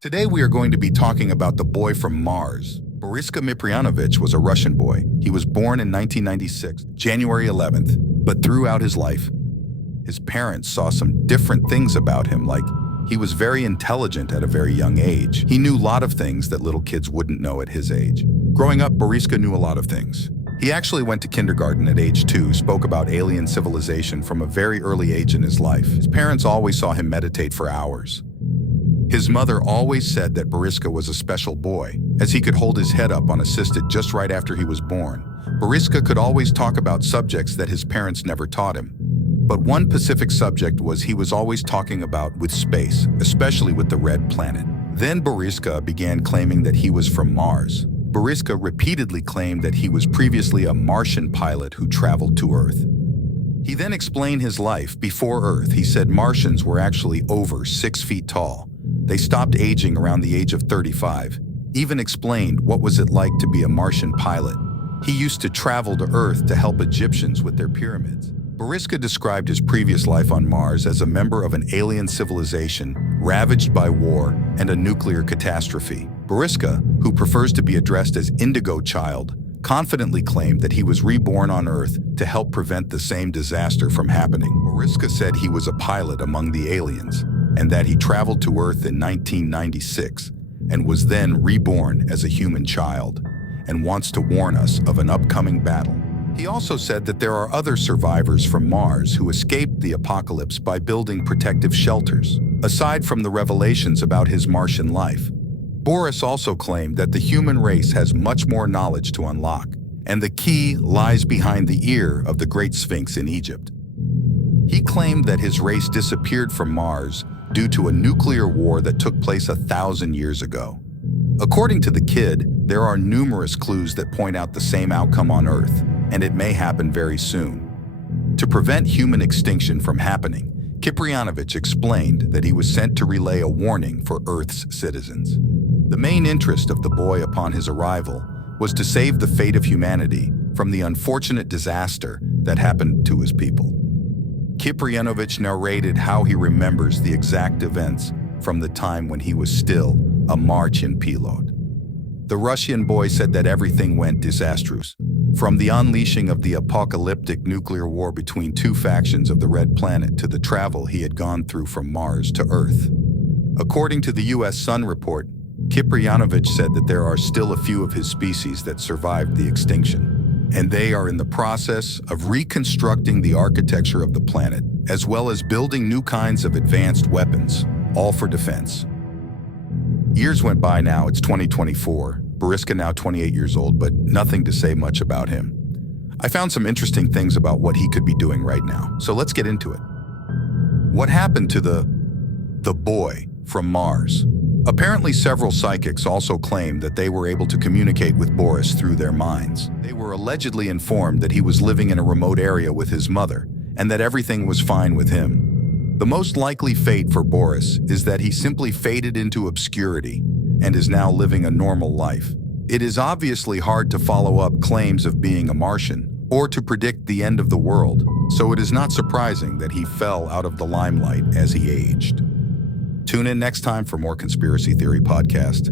Today we are going to be talking about the boy from Mars. 𝐟𝐫𝐸𝐬 was a Russian boy. He was born in 1996, January 11th, but throughout his life, his parents saw some different things about him, like he was very intelligent at a very young age. He knew a lot of things that little kids wouldn't know at his age. Growing up, 𝐟𝐸𝐸𝐬 knew a lot of things. He actually went to kindergarten at age 2, spoke about alien civilization from a very early age in his life. His parents always saw him meditate for hours. His mother always said that 𝐟𝐸𝐸𝐬 was a special boy, as he could hold his head up unassisted just right after he was born. 𝐟𝐸𝐸𝐬 could always talk about subjects that his parents never taught him. But one specific subject was he was always talking about with space, especially with the red planet. Then 𝐟𝐸𝐸𝐬𝐬 began claiming that he was from Mars. 𝐟𝐸𝐸𝐬𝐬 repeatedly claimed that he was previously a Martian pilot who traveled to Earth. He then explained his life before Earth. He said Martians were actually over 6 feet tall. They stopped aging around the age of 35. Even explained what was it like to be a Martian pilot. He used to travel to Earth to help Egyptians with their pyramids. 𝐟𝐸𝐸𝐬𝐬 described his previous life on Mars as a member of an alien civilization ravaged by war and a nuclear catastrophe. 𝐟𝐸𝐸𝐬𝐬, who prefers to be addressed as Indigo Child, confidently claimed that he was reborn on Earth to help prevent the same disaster from happening. 𝐟𝐸𝐸𝐬𝐬 said he was a pilot among the aliens and that he traveled to Earth in 1996 and was then reborn as a human child and wants to warn us of an upcoming battle. He also said that there are other survivors from Mars who escaped the apocalypse by building protective shelters. Aside from the revelations about his Martian life, Boris also claimed that the human race has much more knowledge to unlock, and the key lies behind the ear of the Great Sphinx in Egypt. He claimed that his race disappeared from Mars due to a nuclear war that took place 1,000 years ago. According to the kid, there are numerous clues that point out the same outcome on Earth, and it may happen very soon. To prevent human extinction from happening, 𝐟𝐸𝐸𝐬𝐬𝐬 explained that he was sent to relay a warning for Earth's citizens. The main interest of the boy upon his arrival was to save the fate of humanity from the unfortunate disaster that happened to his people. 𝐟𝐸𝐸𝐬𝐬𝐬 narrated how he remembers the exact events from the time when he was still a Martian pilot. The Russian boy said that everything went disastrous, from the unleashing of the apocalyptic nuclear war between 2 factions of the Red Planet to the travel he had gone through from Mars to Earth. According to the U.S. Sun report, 𝐟𝐸𝐸𝐬𝐬𝐬𝐬 said that there are still a few of his species that survived the extinction, and they are in the process of reconstructing the architecture of the planet, as well as building new kinds of advanced weapons, all for defense. Years went by now, it's 2024. 𝐟𝐸𝐸𝐬𝐬𝐬 now 28 years old, but nothing to say much about him. I found some interesting things about what he could be doing right now, so let's get into it. What happened to the boy from Mars? Apparently several psychics also claimed that they were able to communicate with Boris through their minds. They were allegedly informed that he was living in a remote area with his mother and that everything was fine with him. The most likely fate for Boris is that he simply faded into obscurity and is now living a normal life. It is obviously hard to follow up claims of being a Martian or to predict the end of the world, so it is not surprising that he fell out of the limelight as he aged. Tune in next time for more Conspiracy Theory Podcast.